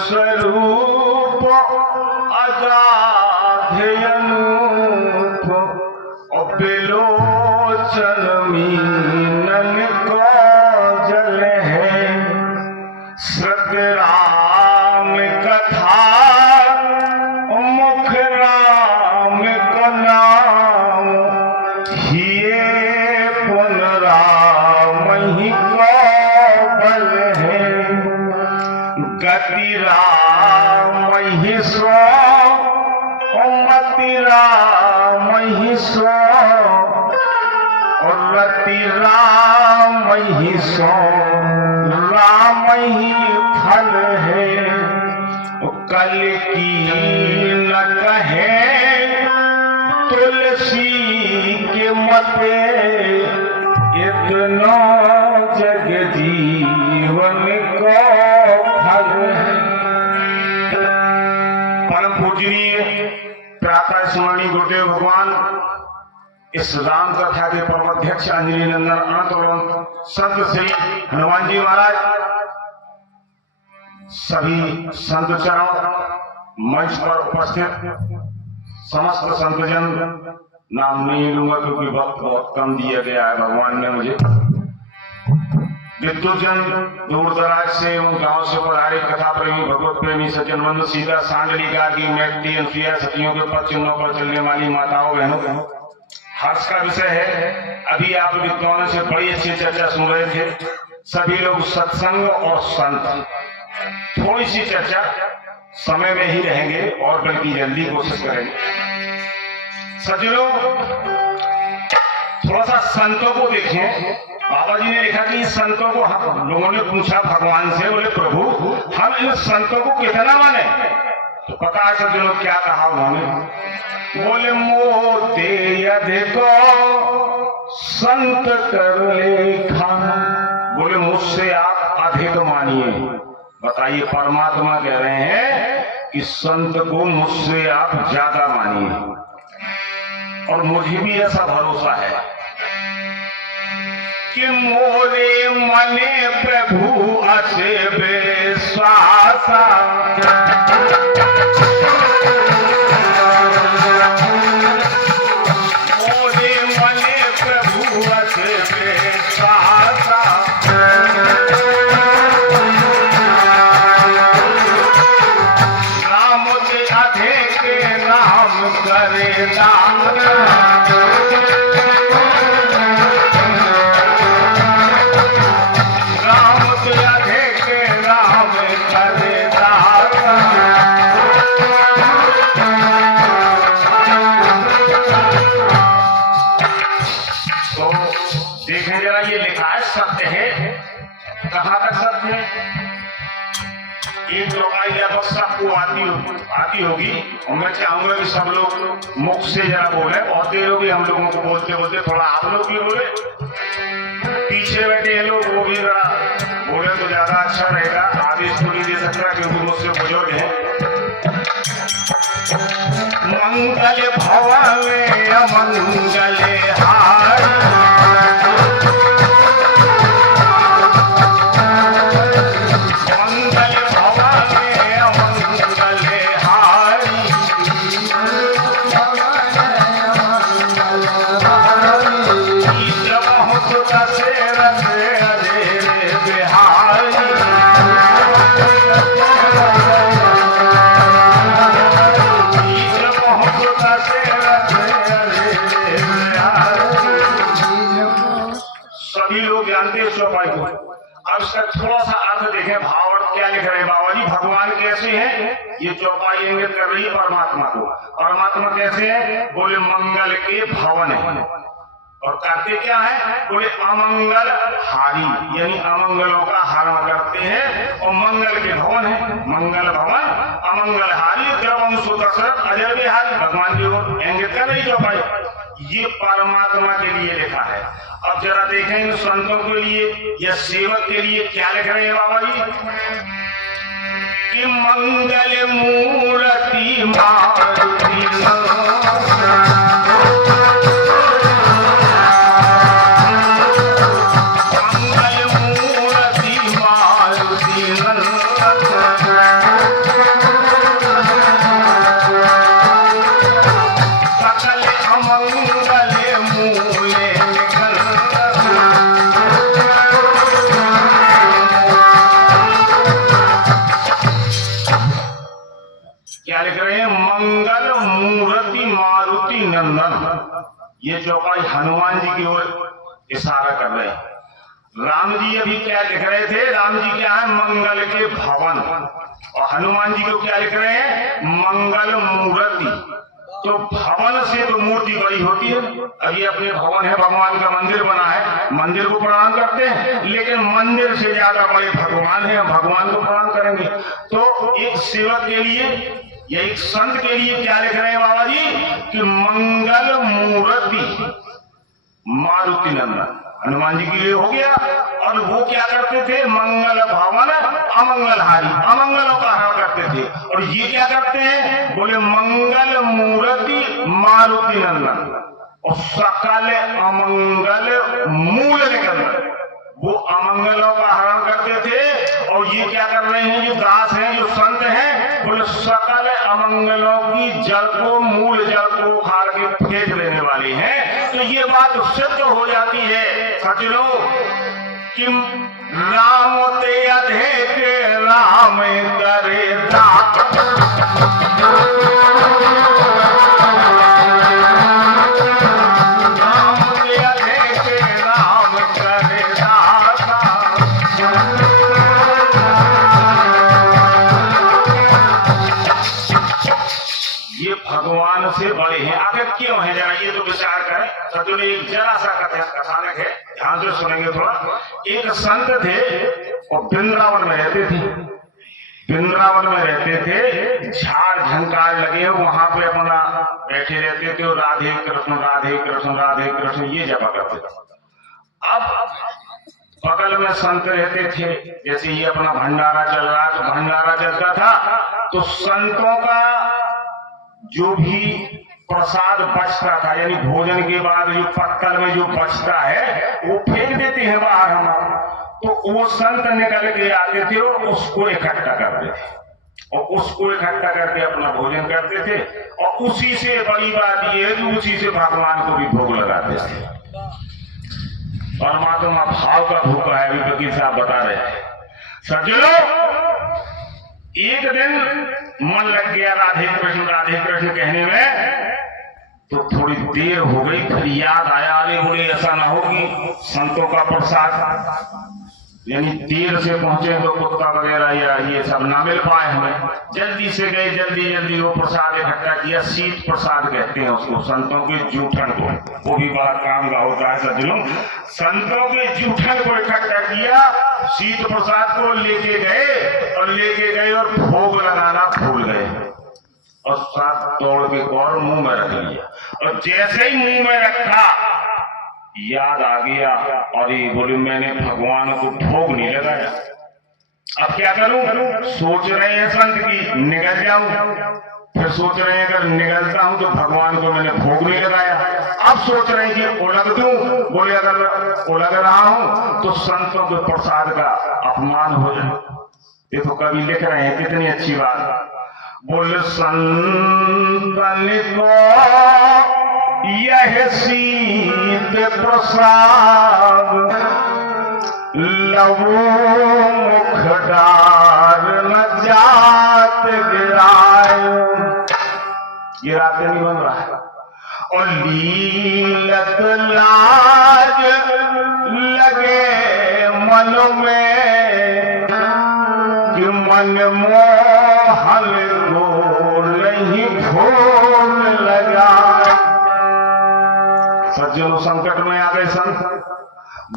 स्वरूप अगाधयनूप बिलोचन मीनन को जल है श्रद्ध राम कथा मुख राम को नाम हिये पुन राम ही को बल है गति राम ही सो मति राम ही सो रति राम ही सो राम ही फल है कल की न कहे तुलसी के मते इतना जग जीवन को फल है। परम पूजनीय प्रातः स्मरणीय गुरुदेव भगवान इस राम कथा के परमाध्यक्ष अंजलि नंदन अनंत और संत श्री हनुमान जी महाराज, सभी संत चरण, मंच पर उपस्थित समस्त संतजन, नाम नहीं लूंगा क्योंकि वक्त बहुत कम दिया गया है भगवान ने मुझे। विद्युजन दूर दराज से एवं गांव से पधारे कथा प्रेमी भगवत प्रेमी सज्जन बंधु, सीता सांडलिका की मैत्री अनुसुईया सतियों के पद चिन्हों पर चलने वाली माताओं बहनों, हर्ष का विषय है। अभी आप विद्वानों से बड़ी अच्छी चर्चा सुन रहे थे। सभी लोग सत्संग और संत, थोड़ी सी चर्चा समय में ही रहेंगे और बल्कि जल्दी कोशिश करेंगे। सज्जनों, थोड़ा सा संतों को देखें। बाबा जी ने लिखा कि संतों को हम लोगों ने पूछा भगवान से, बोले प्रभु हम इन संतों को कितना माने? तो पता है सज्जनों क्या कहा उन्होंने? बोले मोते अधिको संत कर लेखा। बोले मुझसे आप अधिक मानिए। बताइए, परमात्मा कह रहे हैं कि संत को मुझसे आप ज्यादा मानिए। और मुझे भी ऐसा भरोसा है कि मोरे मने प्रभु असे विश्वासा। मोरे मने प्रभु असे विश्वासा। राम के अधिक नाम करे दान। सत्य है, कहाँ तक सत्य है? एक लोकाई लगभग सबको आती होगी और मैं चाहूंगा कि सब लोग मुख से जरा बोले। बहुत देर होगी हम लोगों को बोलते बोलते, थोड़ा आप लोग भी बोले, पीछे बैठे हैं लोग वो भी जरा बोले तो ज्यादा ज्यादा अच्छा रहेगा, आदेश तो नहीं दे सकता क्योंकि मुझसे बुजुर्ग है। मंगल भवन अमंगल हारी, मंगल भवन अमंगल हारी, जब सुत दशरथ अधेरे बिहारी, सभी लोग जानते हैं चौपाई को। अब इसका थोड़ा सा अर्थ देखें, भावार्थ क्या लिख रहे हैं बाबा जी। भगवान कैसे हैं, ये चौपाई इंगित कर रही है परमात्मा को। परमात्मा कैसे है, बोले मंगल के भवन है, और करते क्या है, बोले अमंगल हारी, यानी अमंगलों का हरण करते हैं, और मंगल के भवन है, मंगल भवन अमंगल हारी। जब हम सुदशरथ अजय बिहारी, भगवान जी को इंगित कर रही चौपाई, ये परमात्मा के लिए लिखा है। अब जरा देखें इन संतों के लिए या सेवक के लिए क्या लिख रहे हैं बाबा जी, कि मंगल मूर्ति मारुति क्या लिख रहे हैं, मंगल मूर्ति मारुति नंदन। ये चौपाई हनुमान जी की ओर इशारा कर रहे हैं। राम जी अभी क्या लिख रहे थे, राम जी क्या है, मंगल के भवन, और हनुमान जी को क्या लिख रहे हैं, मंगल मूर्ति। तो भवन से तो मूर्ति बड़ी होती है। अब ये अपने भवन है, भगवान का मंदिर बना है, मंदिर को प्रणाम करते हैं, लेकिन मंदिर से ज्यादा बड़े भगवान है, भगवान को प्रणाम करेंगे। तो एक सेवक के लिए या एक संत के लिए क्या लिख रहे हैं बाबा जी, कि मंगल मूर्ति मारुति नंदन, हनुमान जी के लिए हो गया। और वो क्या करते थे, मंगल भवन अमंगल हारी, अमंगलों का हरण करते थे। और ये क्या करते हैं, बोले मंगल मूर्ति मारुति नंदन, और सकल अमंगल मूल निकंदन, वो अमंगलों का हरण करते थे। और ये क्या कर रहे हैं, जो दास हैं, जो संत हैं, बोले सकल अमंगलों की जड़ को, मूल जड़ को उखाड़ के फेंक देने वाले हैं। तो ये बात सिद्ध हो जाती है सज्जनों, कि राम ते अधिक राम करे दात, राम ते अधिक राम करे दाता। ये भगवान से बड़े हैं। आखिर क्यों है, जरा ये तो विचार करें सज्जनों। एक जरा सा कथानक है, ध्यान से सुनेंगे थोड़ा। एक संत थे और वृंदावन में रहते थे, वृंदावन में रहते थे, झाड़ झंकार लगे वहां पे अपना बैठे रहते थे और राधे कृष्ण राधे कृष्ण राधे कृष्ण ये जपा करते थे। अब बगल में संत रहते थे, जैसे ये अपना भंडारा चल रहा, तो भंडारा चलता था, तो संतों का जो भी प्रसाद बचता था, यानी भोजन के बाद जो पत्तल में जो बचता है वो फेंक देते हैं बाहर हमारा। तो वो संत निकल के आते थे और उसको इकट्ठा करते थे, और उसको इकट्ठा करके अपना भोजन करते थे। और उसी से बड़ी बात ये है कि उसी से भगवान को भी भोग लगाते थे। परमात्मा भाव का भूखा है, अभी वकील साहब बता रहे हैं। सज्जनों, एक दिन मन लग गया राधे कृष्ण कहने में, तो थोड़ी देर हो गई, फिर याद आया, अरे बोले ऐसा ना हो कि संतों का प्रसाद, यानी देर से पहुंचे तो कुत्ता वगैरह या ये सब ना मिल पाए हमें। जल्दी से गए, जल्दी वो प्रसाद इकट्ठा किया। शीत प्रसाद कहते हैं उसको, संतों के जूठन को, वो भी बड़ा काम का होता है सज्जनों। संतों के जूठन को इकट्ठा किया, शीत प्रसाद को लेके गए और भोग लगाना भूल गए, और साथ तोड़ के और मुंह में रख लिया। और जैसे ही मुंह में रखा, याद आ गया, और ये बोले मैंने भगवान को भोग नहीं लगाया। अब क्या करूं? सोच रहे हैं संत की निकल जाऊं, फिर सोच रहे हैं अगर निकलता हूं तो भगवान को मैंने भोग नहीं लगाया। अब सोच रहे हैं कि उलग दूं, बोले अगर उलग रहा हूं तो संतों के प्रसाद का अपमान हो जाए। देखो कवि लिख रहे हैं कितनी अच्छी बात। बोले संतन को यह सीत प्रसाद लवो मुख डार न जात गिरायो। ये रात नहीं बन रहा है। और लीलत लाज लगे मन में कि मन मोहन को नहीं भूल लगा। सज्जनों संकट में आ गए संत।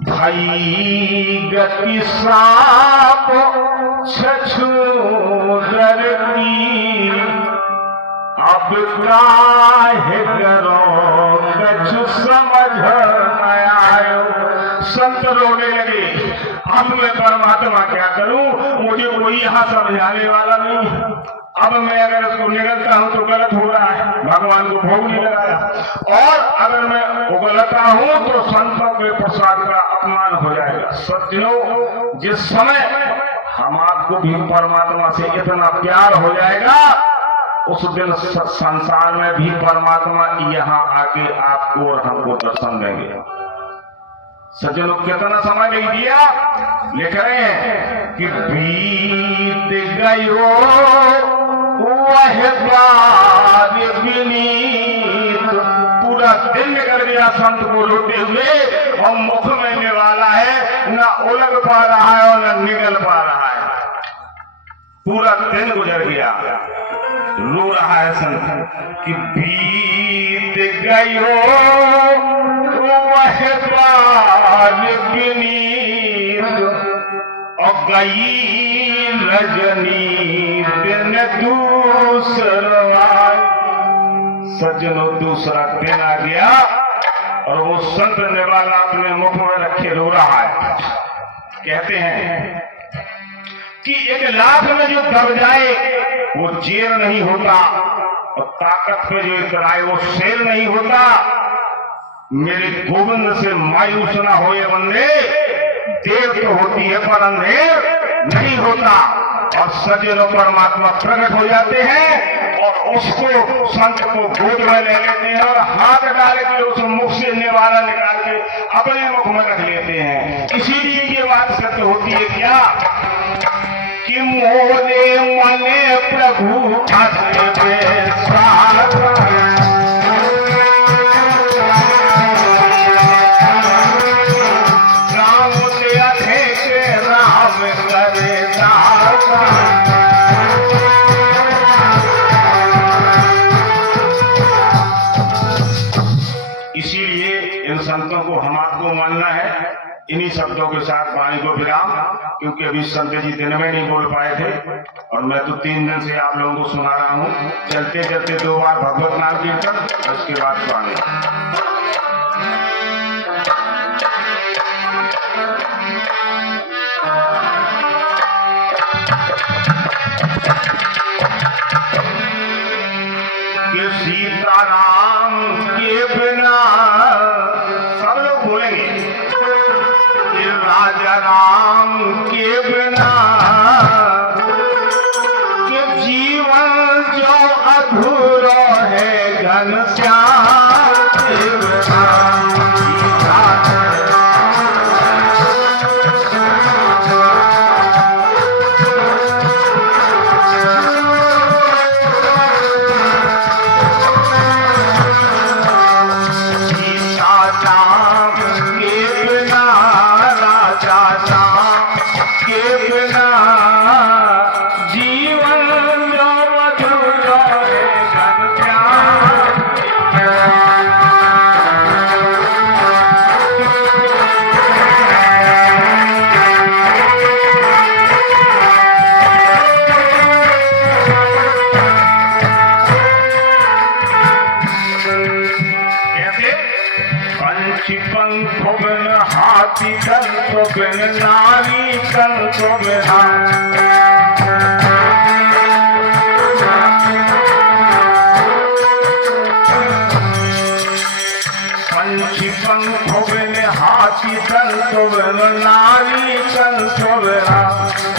भाई गति साप छछूदर की अब काहे करो कछु समझ न आयो। संत रोने लगे, अब मैं परमात्मा क्या करूं, मुझे कोई यहाँ समझाने वाला नहीं। अब मैं अगर इसको निगलता हूं तो गलत हो रहा है, भगवान को भोग नहीं लगाया। और अगर मैं उगलता हूं तो संतों के प्रसाद का अपमान हो जाएगा। सज्जनों, जिस समय हम आपको भी परमात्मा से इतना प्यार हो जाएगा, उस दिन संसार में भी परमात्मा यहाँ आके आपको और हमको दर्शन देंगे। सज्जनों, कितना समय नहीं दिया, लिख रहे हैं कि बीत गयो वह बार विनीत। पूरा दिन निकल गया संत को रोते हुए, और मुख में निवाला है, न उलग पा रहा है और न निगल पा रहा है। पूरा दिन गुजर गया, रो रहा है संत कि बीत गयो वह बार विनीत और गई रजनी दिन दूसरा। सज्जनों, दूसरा दिन आ गया और वो संत निवाला अपने मुख में रखे रो रहा है। कहते हैं कि एक लाख में जो दब जाए वो जेल नहीं होता, और ताकत पे जो इतराए वो शेर नहीं होता। मेरे गोविंद से मायूस ना हो ये बंदे, देर तो होती है पर अंधेर नहीं होता। और सज्जनों, परमात्मा प्रकट हो जाते हैं और उसको संत को गोद में ले लेते हैं और हाथ डाल के उस मुख से निवाला निकाल के अपने मुख में रख लेते हैं। इसीलिए ये बात सत्य होती है क्या कि मोरे मने प्रभु संतों को हम आपको मानना है। इन्हीं शब्दों के साथ वाणी को विराम, क्योंकि अभी संत जी दिन में नहीं बोल पाए थे और मैं तो 3 दिन से आप लोगों को सुना रहा हूँ। चलते चलते 2 बार भगवत नाम कीर्तन, उसके बाद स्वामी। सीताराम के बिना राजा राम के बिना कि जीवन जो अधूरा है, घनश्याम के बिना। हाथी कंतो बिन नारी कंतो बिना पंछी पंखों बिन हाथी कंतो बिन नारी कंतो बिना